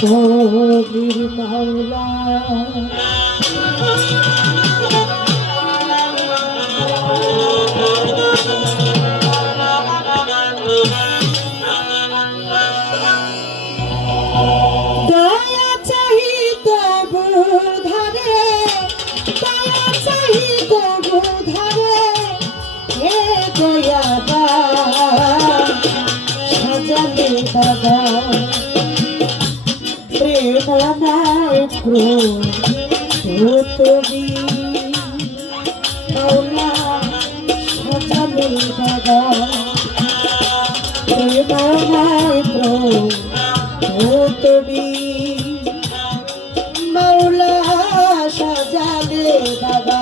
কবির মাওলা দয়া চাহি তবু ধারে, দয়া চাহি তবু ধারে, হে দয়াবা সাজালে বাবা প্রেমময় প্রভু তুমি মাওলা সাজালে বাবা প্রেমময় প্রভু তুমি মাওলা সাজালে বাবা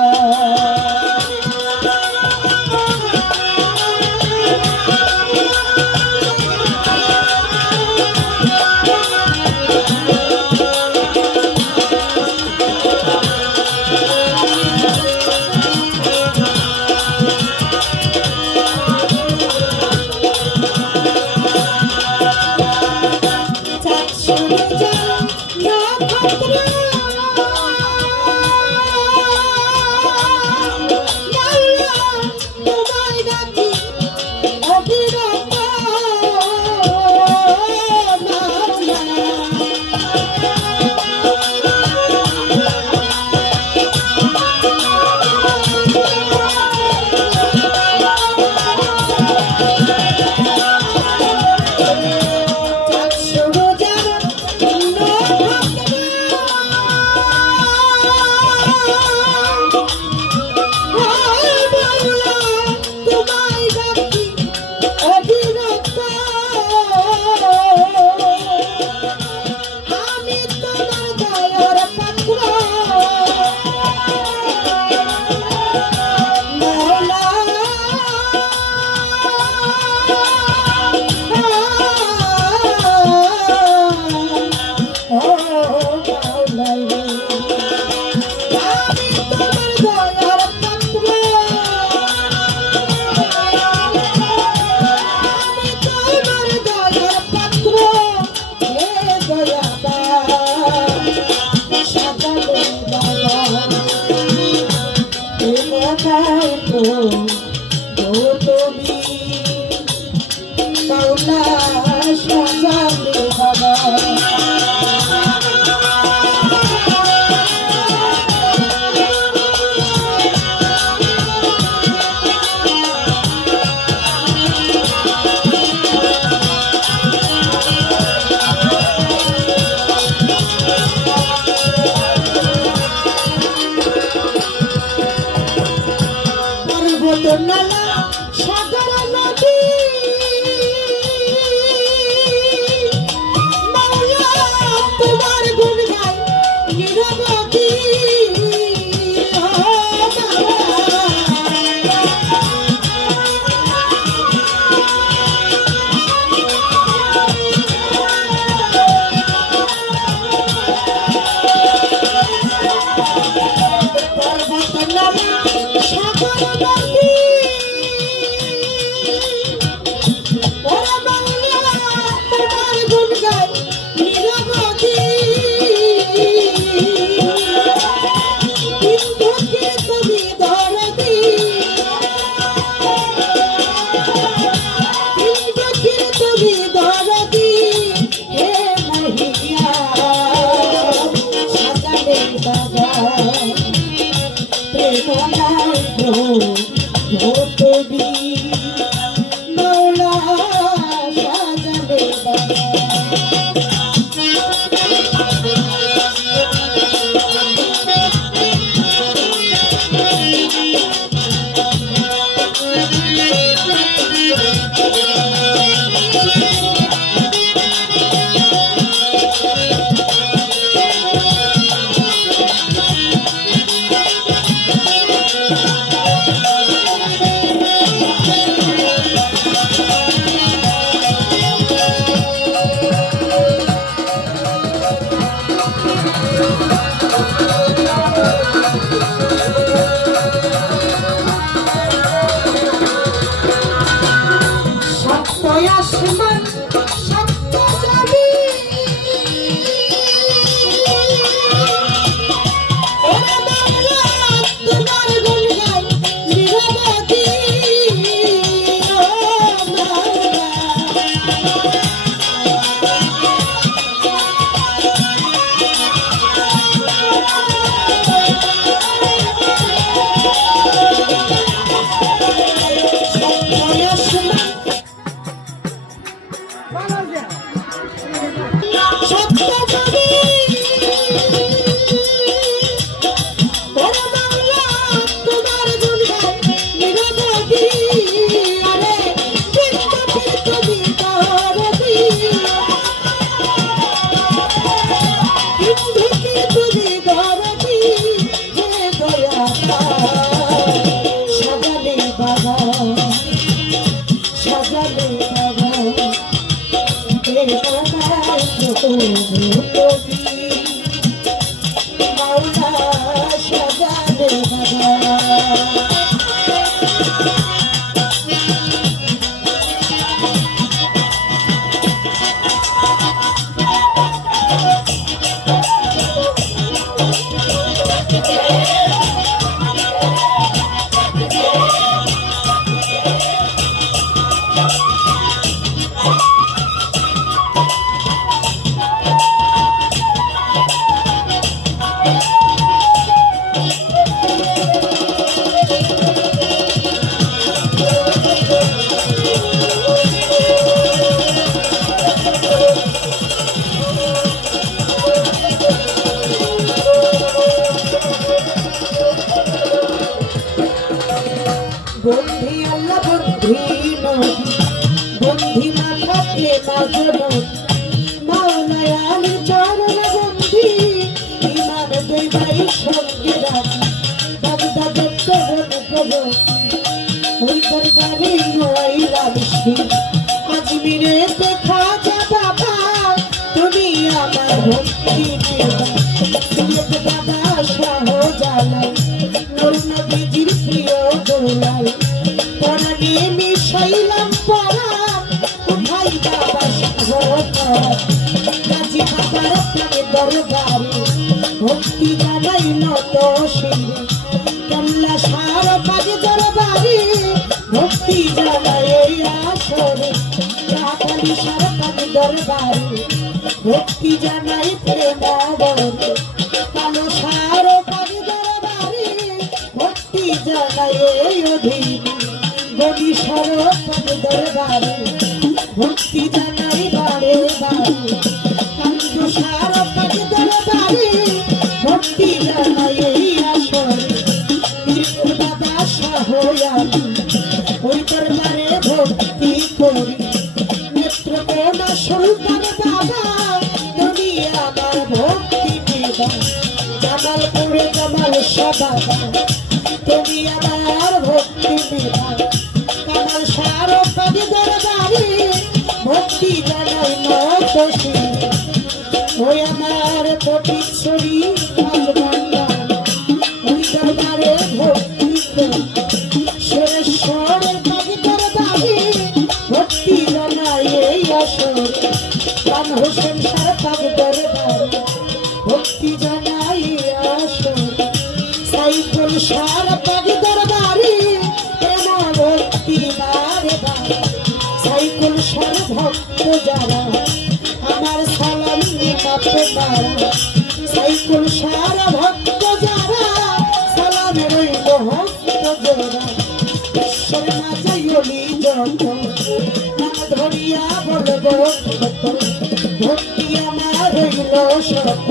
সাগর নদী মাওলা তোমার গুণ গাই নিরবধি কবি মাওলা সাজালে বাবা। বন্ধি আল্লাহ বন্ধি নদী বন্ধি না থাকলে বাজল মাওলায় আলী চরণ বন্ধি ইমান দুই ভাই সঙ্গে রাখি বাগদা দেখতে বলে ওই দরবারে নোয়াইলা মিশি আজমিরে দেখা যা বাবা তুমি আমার ভক্তি দেবা সুরত বাবা শাহ জালাল নূর নবীজির প্রিয় দোলাল পরাণে মিশাইলাম পরাণ উঠাই বাবা শাহ গাজী বাবার প্রাণে দরবারে ভক্তি জানাই নত শিরে কল্লা সার পাগে দরবারে ভক্তি জানাই এই আসরে কাকালি সার পাগে দরবারে ভক্তি জানাই প্রেমাবরে কালো সার পাগে দরবারে ভক্তি জানাই এই অধীনে গণি সার পাগে দরবারে ভক্তি জানাই বারে বারে কান্দু সার পাগে দরবারে ভক্তি জানাই এই আসরে বাবা শাহ ওই দরবারে ভক্তি করি নেত্রকোনা সুলতান বাবা তুমি আমার ভক্তি দেবা জামালপুরে জামাল বাবা তুমি আমার ভক্তি দেবা কামাল সার পাগে দরবারে ভক্তি জানাই নত শিরে ওই আমার পটিশ্বরী ওই দরবারে ভক্তি সুরেশ্বরের পাগে দরবারে ভক্তি জানাই এই আসরে রাম হোসেন সার পাগে দরবারে ভক্তি জানাই আসরে সাইফুল সার পাগে দরবারে প্রেম ভক্তি বারে বারে সাইফুল সার ভক্ত যারা আমার সালাম নিপাতে পারা সাইফুল সার ভক্ত যারা সালাম রইল হস্ত জোড়া ঈশ্বর না যাইলি যত নাম ধরিয়া বলব ভক্তি আমার রইল শত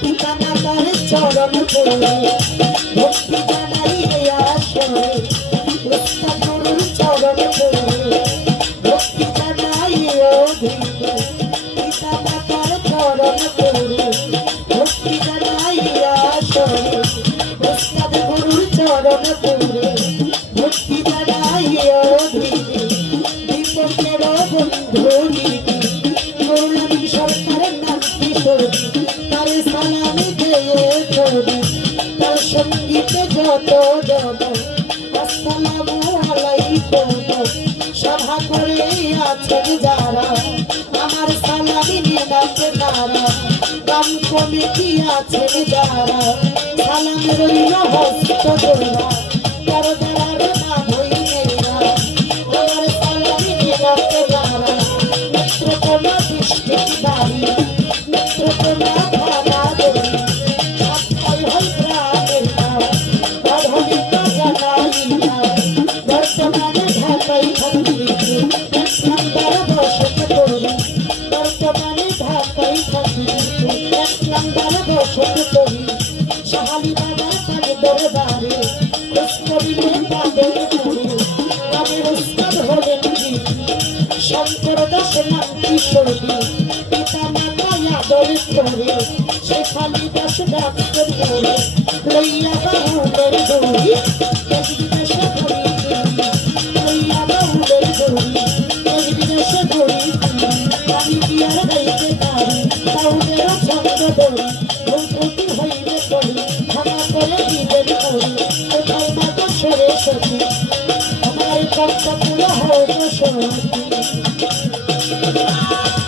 পিতা মাতার চরণ পড়ে ভক্তি জানাই আসরে উস্তাদ গুরুর চরণ পড়ে ভক্তি জানাই অধীনে পিতা মাতার চরণ পড়ে ভক্তি জানাই আসরে উস্তাদ গুরুর চরণ পড়ে ভক্তি জানাই অধীনে দীপকের বন্ধু মৌলানি সরকারের নাম কিশোরী তার সালামি দিয়ে ছবি তার সঙ্গীতে যত যাব আসসালামু আলাইকুম সভা করে আছেন যারা আমার সালামি নিবাতে তারা গান কমিটি আছেন যারা সালাম রইল হস্ত জোড়া তার দ্বারা না হইনেরা আমার সালামি নিবাতে যারা নেত্রকোনা ডিস্ট্রিক্ট বাড়ি নেত্রকোনা থানা দেবী সাতটাই হয় গ্রামের নাম অধমিতা জানাই না বর্তমানে ঢাকাই থাকি এক নাম্বার বসত করি বর্তমানে ঢাকাই থাকি এক নাম্বার বসত করি শাহালি বাবার পাগে দরবারে খোঁজ করিলে পাবেন করে গ্রামের উস্তাদ হলেন শঙ্কর দাস নাম কিশোরী পিতা মাতা আদর করে শেখালি দাস ডাক্তার করে লইয়া বাহুদের দড়ি দেশ বিদেশে ঘুরি লইয়া বাহুদের দড়ি দেশ বিদেশে ঘুরি আমি বিয়ার গাইতে পারি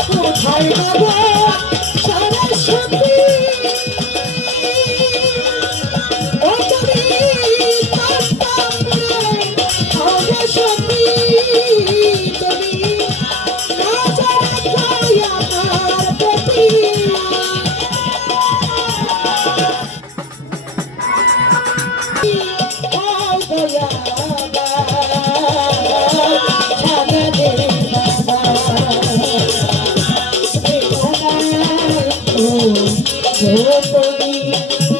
কোথায় গো সরস্বতী ও তুমি কাস্তামরে সরস্বতী তুমি নজর রাখো আমার প্রতি Oh,